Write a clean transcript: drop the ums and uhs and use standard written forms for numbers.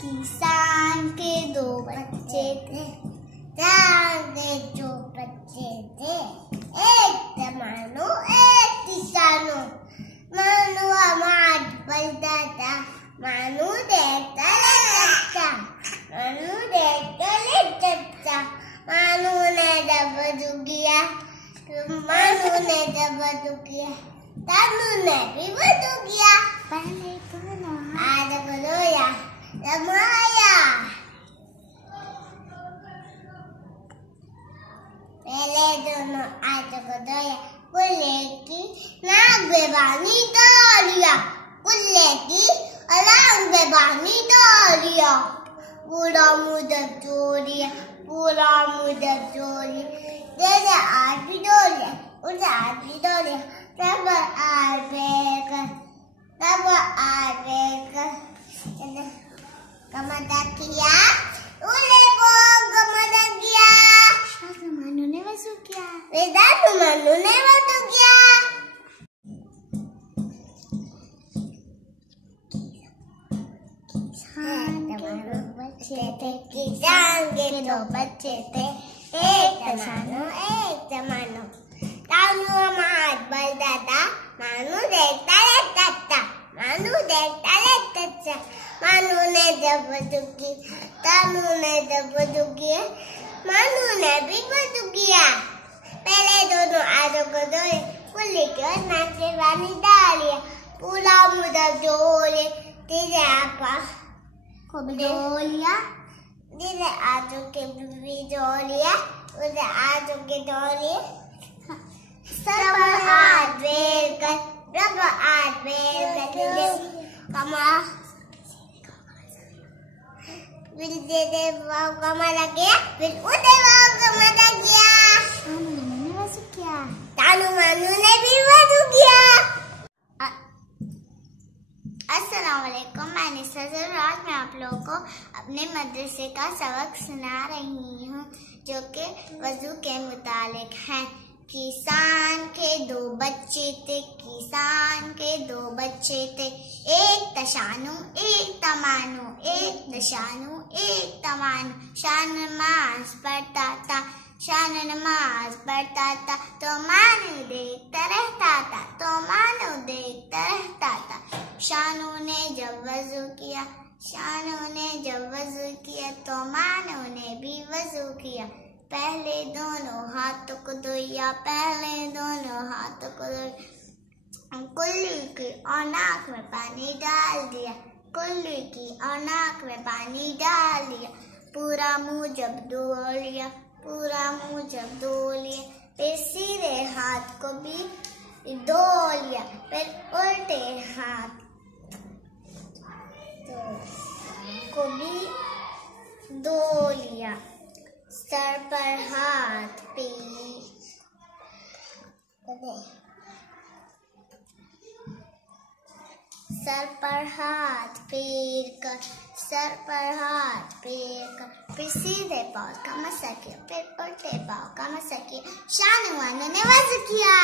किसान के दो बच्चे थे, किसान के दो बच्चे थे, एक मानो एक किसानो। मानो आवाज बोलता था, मानो देखता रहता, मानो देखता रहता। मानो ने जब दुखिया, मानो ने जब दुखिया, तानू ने भी बदू किया। पहले दोनों हाथ को धोया, रमाया। पहले दोनों हाथ को धोया, कुल्ले की नाक में पानी डाल दिया, कुल्ले की नाक में पानी डाल दिया। पूरा मुंह धो लिया, पूरा मुंह धो लिया। जैसे हाथ भी धो लिया, उसे हाथ भी धो लिया। तब कमदा किया, उले को कमदा किया। मानो ने वसु किया, वेदांत मानो ने वसु किया। किसान के दो बच्चे थे, एक मानो एक मानो। तानू आवाज बोलता था, मानो देखता रहता था, मानो देखता रहता था। मानो ने जब दुखी, तानू ने जब दुखी, मानो ने भी बदू किया। पहले दोनों हाथों को धोए, कुल्ले के नाक में पानी डाल दिया, पूरा मुंह धो लिया। तेरे आपा को भी धो लिया, तेरे हाथों के भी धो लिया, उसे हाथों के धो लिए। सब हाथ बेर कर, सब हाथ बेर कर, कमा फिर दे दे वाव कमाला गया, फिर उधे वाव कमाला गया। मानो ने वसु किया, तानू मानो ने भी वसु किया। अस्सलाम वालेकुम, मैं निशा आज मैं आप लोगों को अपने मदरसे का सबक सुना रही हूँ, जो कि वजू के मुतालिक है। किसान के दो बच्चे थे, किसान के दो बच्चे थे, एक तशानु एक तमानु, एक तशानु एक तमानु। शान नमाज पढ़ता था, शान नमाज पढ़ता था, तो मानो देखता रहता था, तो मानो देखता रहता था। शानू ने जब वजू किया, शानू ने जब वजू किया, तो मानो ने भी वजू किया। पहले दोनों हाथों को धोया, पहले दोनों हाथों को धोया। कुल्ली की और नाक में पानी डाल दिया, कुल्ली की और नाक में पानी डाल दिया। पूरा मुंह जब धो लिया, पूरा मुंह जब धो लिया, फिर सीधे हाथ को भी धो लिया, फिर उल्टे हाथ को भी धो लिया। सर पर हाथ फेर, सर पर हाथ फेर कर, सर पर हाथ फेर कर, फिर सीधे पाँव का मसा किया, फिर उल्टे पाँव का मसा किया। शानू मानो ने वज़ू किया।